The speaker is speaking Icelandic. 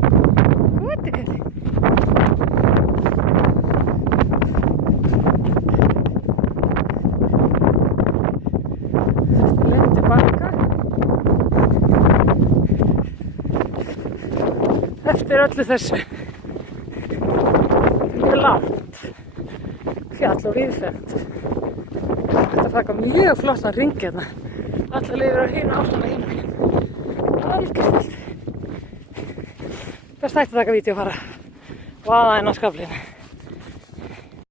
Úti kallinn. Lendi bakka. Eftir öllu þessu. Mjög langt. Fjall og víðfeðmt. Þetta taka mjög flottan hring hérna. Alla leiðir á hina áttina hina megin. Algjörst. Best hægt að taka vídeo og fara vaða inn á skaflinu.